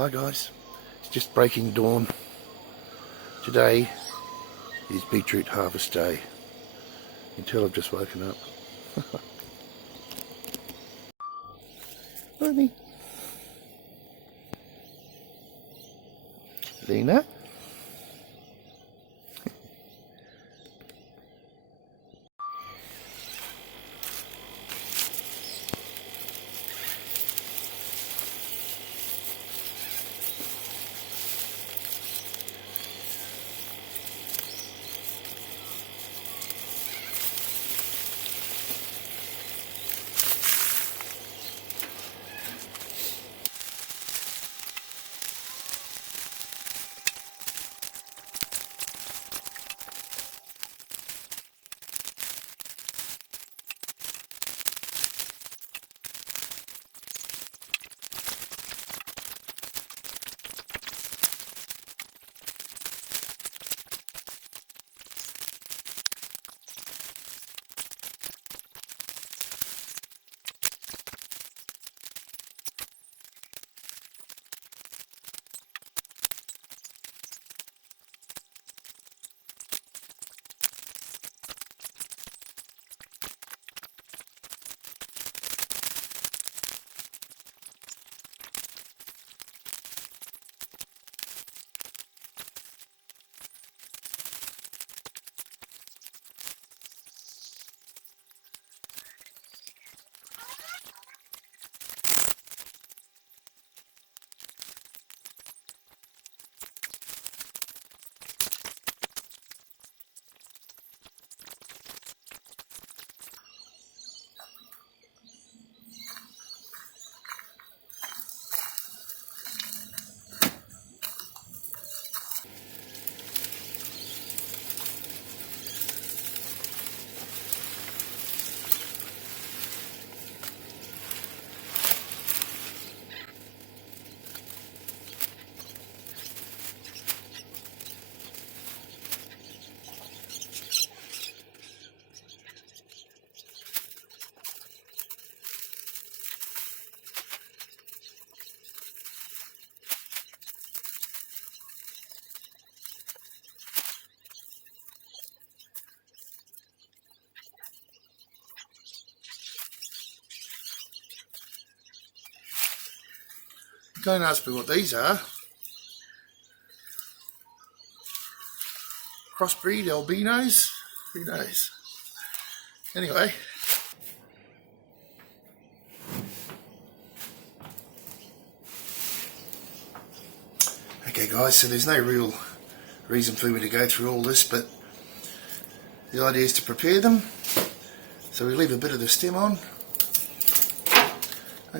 Hi guys, it's just breaking dawn. Today is beetroot harvest day. Until I've just woken up. Honey. Lena. Don't ask me what these are. Crossbreed albinos? Who knows? Anyway. Okay guys, so there's no real reason for me to go through all this, but the idea is to prepare them. So we leave a bit of the stem on,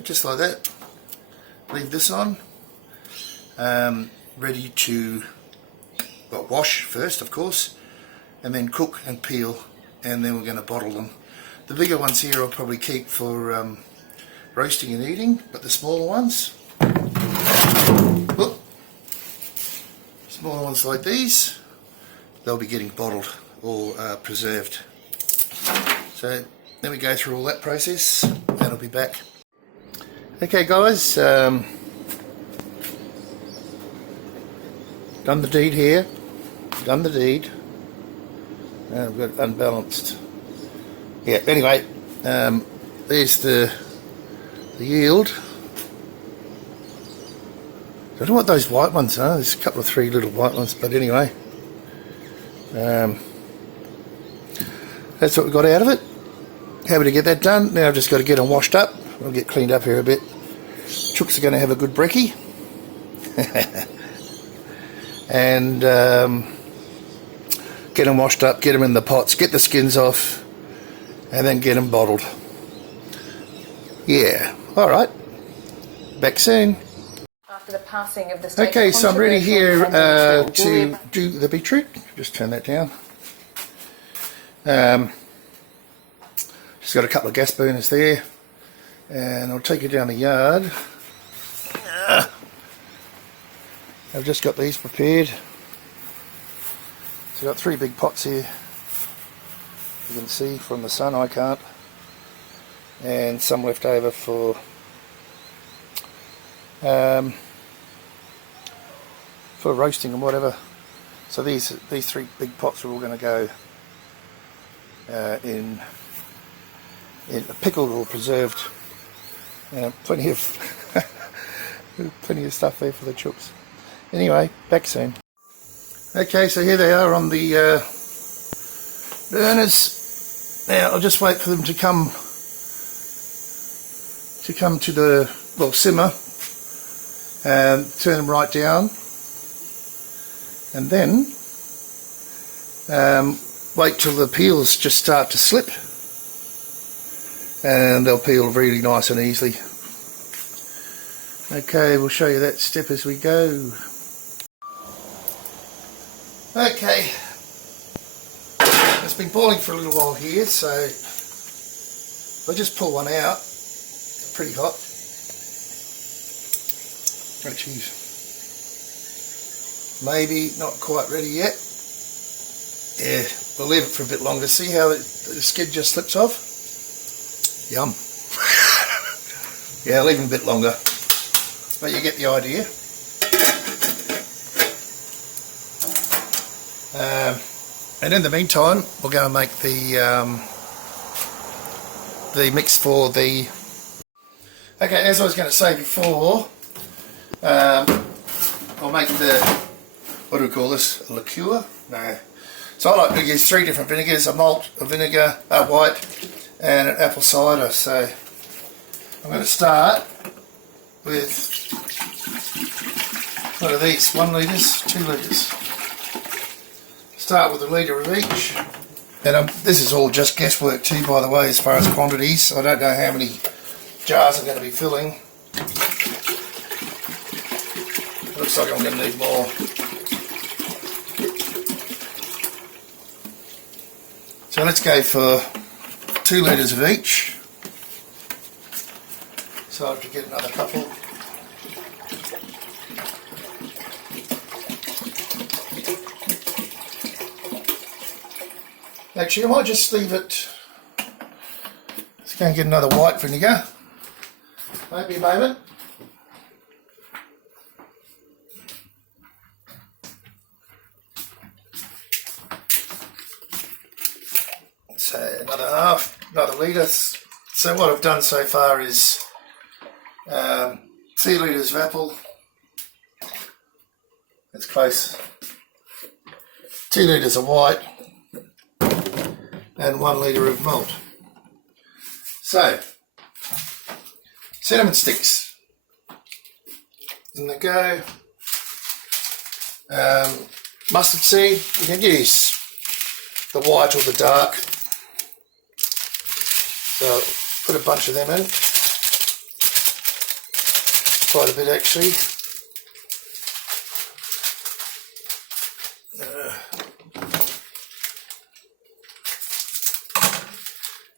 just like that. Leave this on, ready to, well, wash first of course, and then cook and peel, and then we're going to bottle them. The bigger ones here I'll probably keep for roasting and eating, but the smaller ones, smaller ones like these, they'll be getting bottled or preserved. So then we go through all that process and I'll be back. Okay guys, done the deed here, done the deed. I've got it unbalanced. Yeah, anyway, there's the yield. I don't know what those white ones are, there's a couple of three little white ones, but anyway. That's what we got out of it. Happy to get that done. Now I've just got to get them washed up. We'll get cleaned up here a bit. Chooks are going to have a good brekkie. And get them washed up, get them in the pots, get the skins off, and then get them bottled. Yeah, alright. Back soon. After the passing of the state. Okay, so I'm ready here to do the beetroot. Just turn that down. Just got a couple of gas burners there, and I'll take you down the yard. I've just got these prepared. So I've got 3 big pots here. You can see from the sun, I can't. And some left over for for roasting and whatever. So these 3 big pots are all going to go in pickled or preserved. Plenty of stuff there for the chooks. Anyway, back soon. Okay, so here they are on the burners. Now I'll just wait for them to come to the simmer, and turn them right down, and then wait till the peels just start to slip, and they'll peel really nice and easily. Okay, we'll show you that step as we go. Okay, it's been boiling for a little while here, so I'll just pull one out. It's pretty hot. Oh jeez. Maybe not quite ready yet. Yeah, we'll leave it for a bit longer. See how the skid just slips off? Yum. Yeah, leave it a bit longer. But you get the idea. And in the meantime, we're going to make the mix for the... Okay, as I was going to say before, I'll make the, what do we call this, a liqueur? No. So I like to use 3 different vinegars, a malt, a vinegar, a white, and an apple cider. So I'm going to start with, what are these, 1 litres, 2 litres. Start with a litre of each. And this is all just guesswork too, by the way, as far as quantities. I don't know how many jars I'm going to be filling. Looks like I'm going to need more. So let's go for 2 litres of each. So I have to get another couple. Actually, I might just leave it. Let's go and get another white vinegar. Maybe a moment. So another litre. So what I've done so far is 3 litres of apple. That's close. 2 litres of white. And 1 litre of malt. So, cinnamon sticks. In they go. Mustard seed, you can use the white or the dark. So, put a bunch of them in. Quite a bit actually.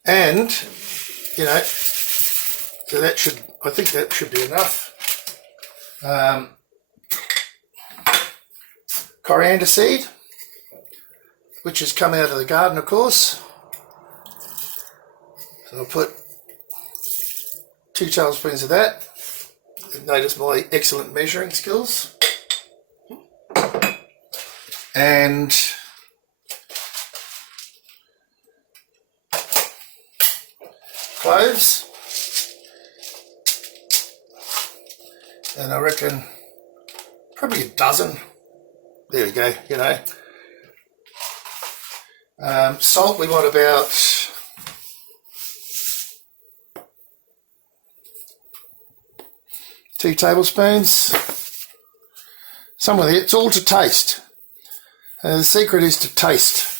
And, you know, so that should, I think that should be enough. Coriander seed, which has come out of the garden, of course. So I'll put 2 tablespoons of that. Notice my excellent measuring skills. And cloves, and I reckon probably a dozen. There we go, you know. Salt, we want about 2 tablespoons. Somewhere there, it's all to taste. The secret is to taste.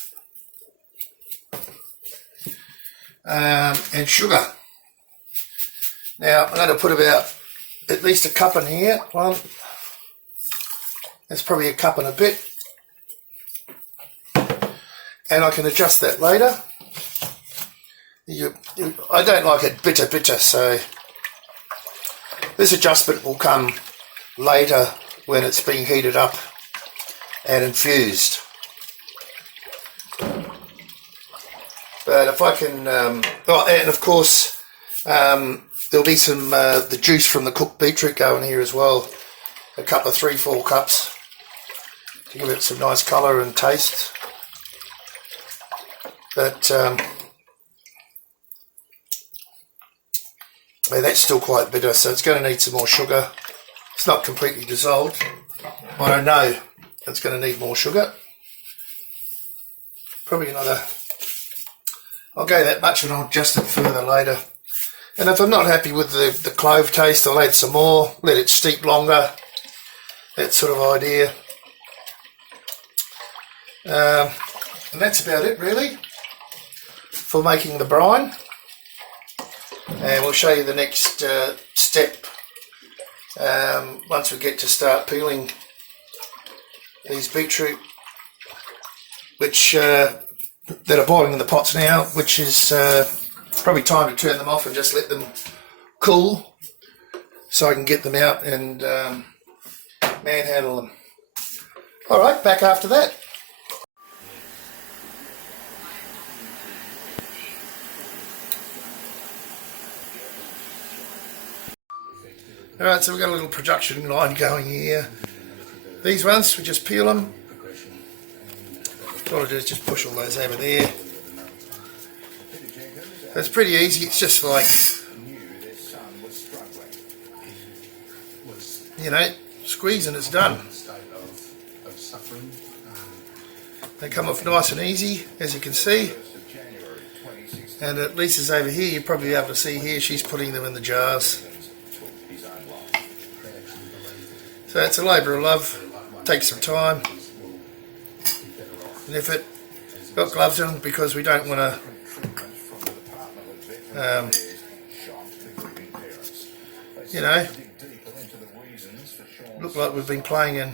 And sugar. Now I'm going to put about at least a cup in here. One, that's probably a cup and a bit, and I can adjust that later. I don't like it bitter, so this adjustment will come later when it's being heated up and infused. But if I can, oh, and of course there'll be some the juice from the cooked beetroot going here as well. A couple of 3-4 cups. to give it some nice colour and taste. But yeah, that's still quite bitter, so it's going to need some more sugar. It's not completely dissolved. I know it's going to need more sugar. Probably another, I'll go that much and I'll adjust it further later. And if I'm not happy with the clove taste, I'll add some more, let it steep longer, that sort of idea. And that's about it really for making the brine. And we'll show you the next step once we get to start peeling these beetroot, which that are boiling in the pots now, which is probably time to turn them off and just let them cool so I can get them out and manhandle them. Alright, back after that. Alright, so we've got a little production line going here. These ones, we just peel them. All I do is just push all those over there. It's pretty easy, it's just like, you know, squeeze and it's done. They come off nice and easy, as you can see. And at Lisa's over here, you'll probably be able to see here, she's putting them in the jars. So it's a labour of love, takes some time and effort. Got gloves on because we don't want to you know, look like we've been playing in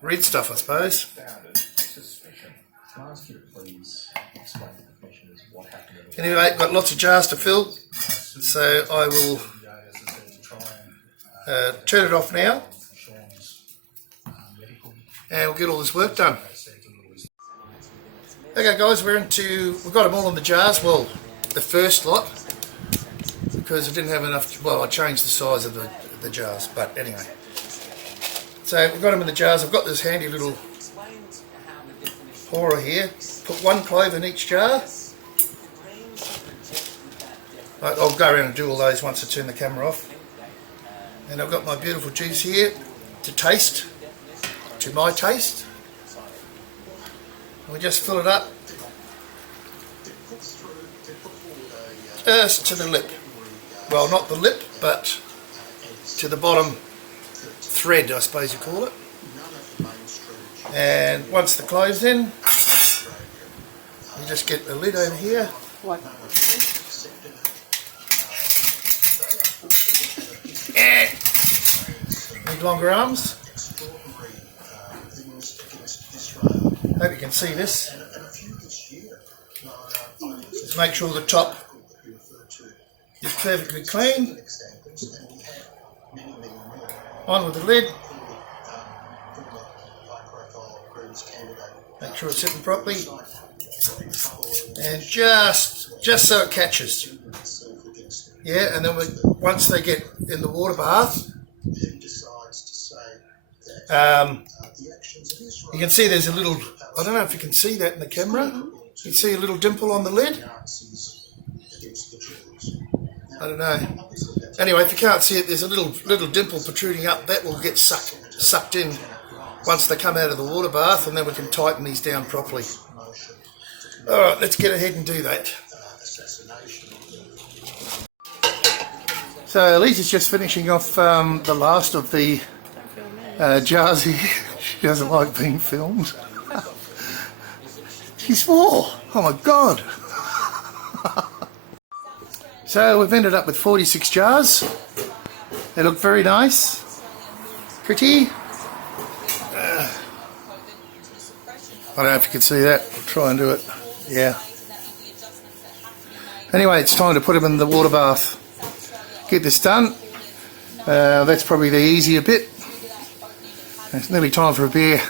red stuff, I suppose. Anyway, got lots of jars to fill, so I will turn it off now and we'll get all this work done. Okay guys, we've got them all in the jars, well, the first lot, because I didn't have enough, well, I changed the size of the jars, but anyway. So we've got them in the jars. I've got this handy little pourer here. Put one clove in each jar. I'll go around and do all those once I turn the camera off. And I've got my beautiful juice here to taste, to my taste. And we just fill it up just to the lip. Well, not the lip, but to the bottom thread, I suppose you call it. And once the clove's in, you just get the lid over here. What? Need longer arms. Hope you can see this. Just make sure the top is perfectly clean. On with the lid. Make sure it's sitting properly. And just so it catches. Yeah, and then once they get in the water bath, you can see there's a little, I don't know if you can see that in the camera. You can see a little dimple on the lid. I don't know. Anyway, if you can't see it, there's a little dimple protruding up. That will get sucked in once they come out of the water bath, and then we can tighten these down properly. Alright, let's get ahead and do that. So Lisa's just finishing off the last of the jars here. She doesn't like being filmed. She swore! Oh my god! So we've ended up with 46 jars. They look very nice. Pretty. I don't know if you can see that. I'll try and do it. Yeah. Anyway, it's time to put them in the water bath. Get this done. That's probably the easier bit. It's nearly time for a beer.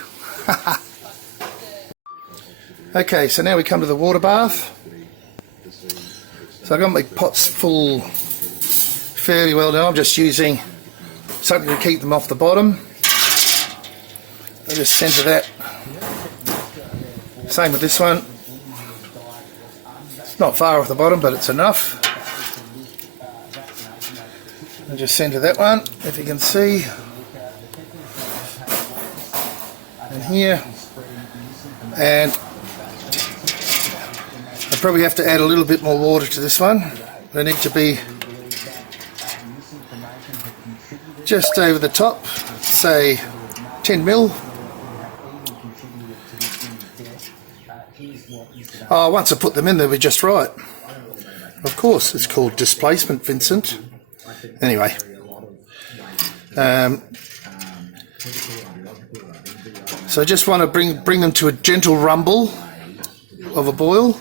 Okay, so now we come to the water bath. So I've got my pots full fairly well now. I'm just using something to keep them off the bottom. I'll just centre that. Same with this one. It's not far off the bottom, but it's enough. I'll just centre that one, if you can see. And here. And I probably have to add a little bit more water to this one. They need to be just over the top, say 10 mil. Oh, once I put them in, they'll be just right. Of course, it's called displacement, Vincent. Anyway. So I just want to bring them to a gentle rumble of a boil.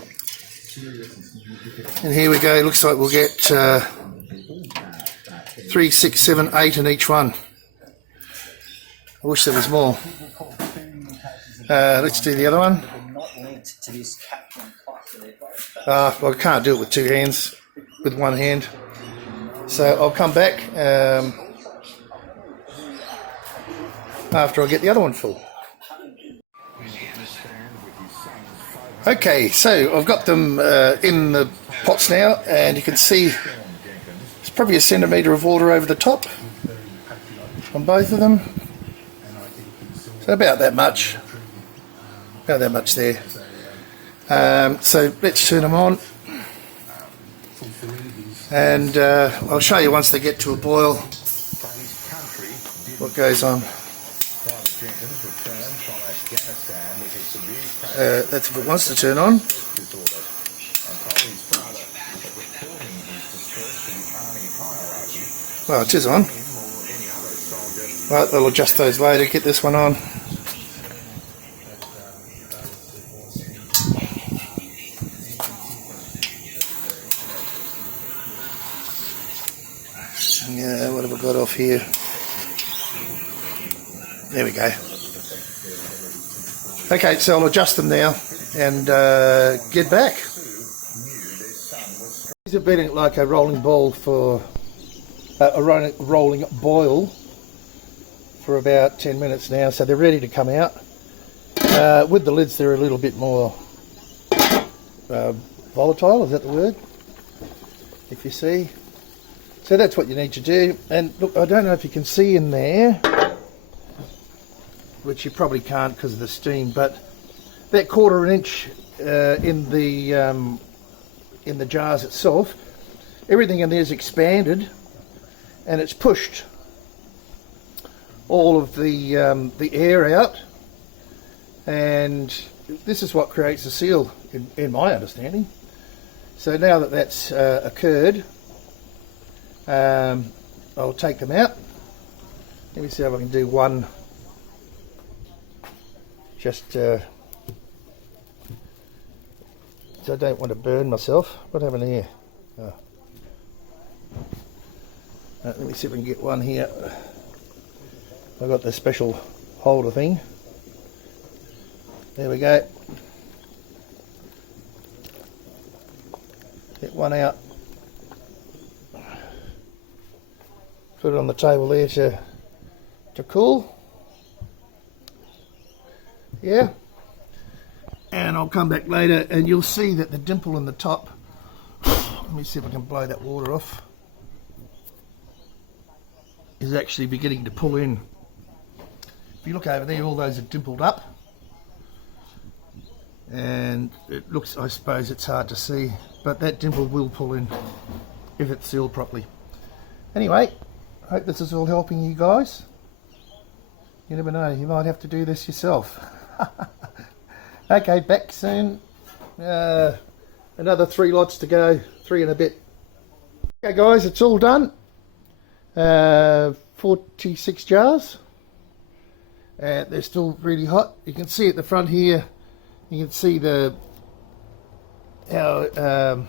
And here we go. Looks like we'll get 3, 6, 7, 8 in each one. I wish there was more. Let's do the other one. Well, I can't do it with two hands, with one hand. So I'll come back after I get the other one full. Okay, so I've got them in the pots now, and you can see it's probably a centimetre of water over the top on both of them. So about that much. About that much there. So let's turn them on. And I'll show you once they get to a boil what goes on. That's if it wants to turn on. Well, it is on. Right, they'll adjust those later. Get this one on. Yeah, what have I got off here? There we go. Okay, so I'll adjust them now and get back. These have been like a rolling boil for a rolling boil for about 10 minutes now, so they're ready to come out. With the lids, they're a little bit more volatile. Is that the word? If you see. So that's what you need to do. And look, I don't know if you can see in there, which you probably can't because of the steam, but that 1/4 inch in the jars itself, everything in there is expanded, and it's pushed all of the air out, and this is what creates the seal, in my understanding. So now that that's occurred, I'll take them out. Let me see if I can do one. Just so I don't want to burn myself. What happened here? Oh. Let me see if I can get one here. I've got the special holder thing. There we go. Get one out. Put it on the table there to cool. Yeah. And I'll come back later and you'll see that the dimple in the top, let me see if I can blow that water off, is actually beginning to pull in. If you look over there, all those are dimpled up. And it looks, I suppose it's hard to see, but that dimple will pull in if it's sealed properly. Anyway, I hope this is all helping you guys. You never know, you might have to do this yourself. Okay, back soon. Another 3 lots to go, 3 and a bit. Okay guys, it's all done. 46 jars. They're still really hot. You can see at the front here, you can see how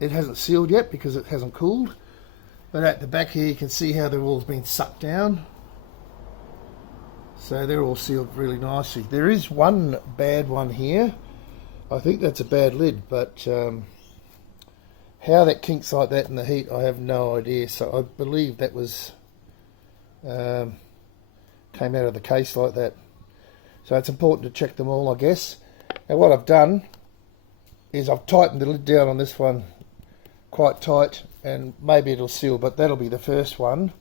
it hasn't sealed yet because it hasn't cooled. But at the back here you can see how they've all been sucked down. So they're all sealed really nicely. There is one bad one here. I think that's a bad lid, but how that kinks like that in the heat, I have no idea. So I believe that was came out of the case like that. So it's important to check them all, I guess. And what I've done is I've tightened the lid down on this one quite tight, and maybe it'll seal, but that'll be the first one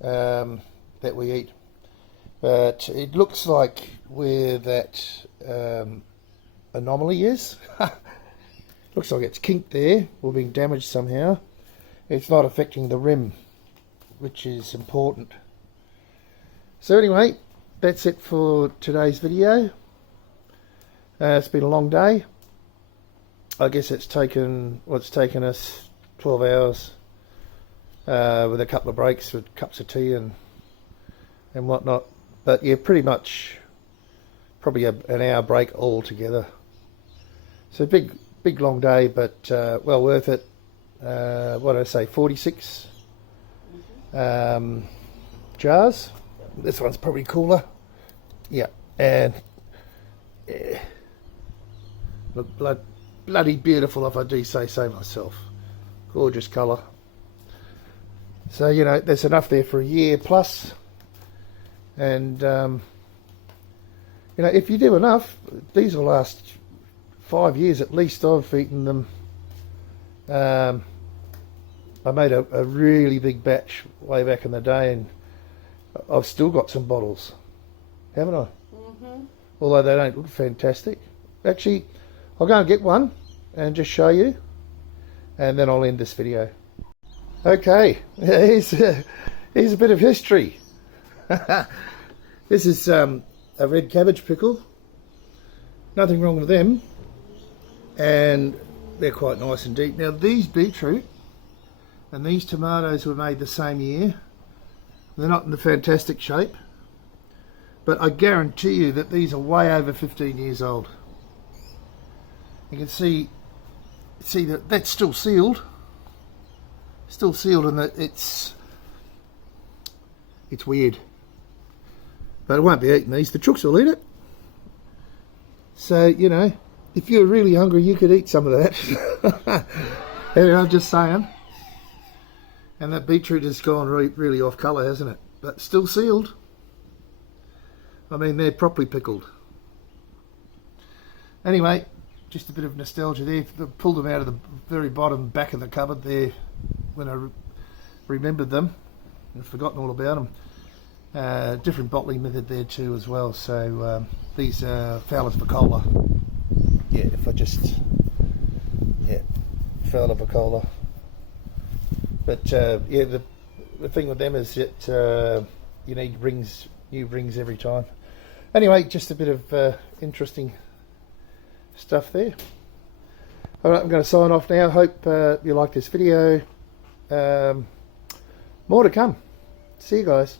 that we eat. But it looks like where that anomaly is, looks like it's kinked there or being damaged somehow. It's not affecting the rim, which is important. So anyway, that's it for today's video. It's been a long day. I guess it's taken us 12 hours with a couple of breaks with cups of tea and whatnot. But yeah, pretty much probably an hour break altogether. So big long day, but well worth it. What did I say, 46 jars. This one's probably cooler. Yeah, and yeah, look bloody beautiful, if I do say so myself. Gorgeous colour. So, you know, there's enough there for a year plus. And, you know, if you do enough, these will last 5 years at least. I've eaten them. I made a really big batch way back in the day, and I've still got some bottles, haven't I? Mm-hmm. Although they don't look fantastic. Actually, I'll go and get one and just show you, and then I'll end this video. Okay, here's a bit of history. This is a red cabbage pickle. Nothing wrong with them, and they're quite nice and deep. Now these beetroot and these tomatoes were made the same year. They're not in the fantastic shape, but I guarantee you that these are way over 15 years old. You can see that that's still sealed, and that it's weird, but it won't be eating these. The chooks will eat it. So, you know, if you're really hungry, you could eat some of that. Anyway, I'm just saying. And that beetroot has gone really off colour, hasn't it? But still sealed. I mean, they're properly pickled. Anyway, just a bit of nostalgia there. I pulled them out of the very bottom back of the cupboard there when I remembered them. I've forgotten all about them. Different bottling method there too as well. So these are Fowler's Vicola. Yeah, if I just... yeah, Fowler Vicola. But yeah, the thing with them is that you need new rings every time. Anyway, just a bit of interesting stuff there. Alright, I'm going to sign off now. Hope you like this video. More to come. See you guys.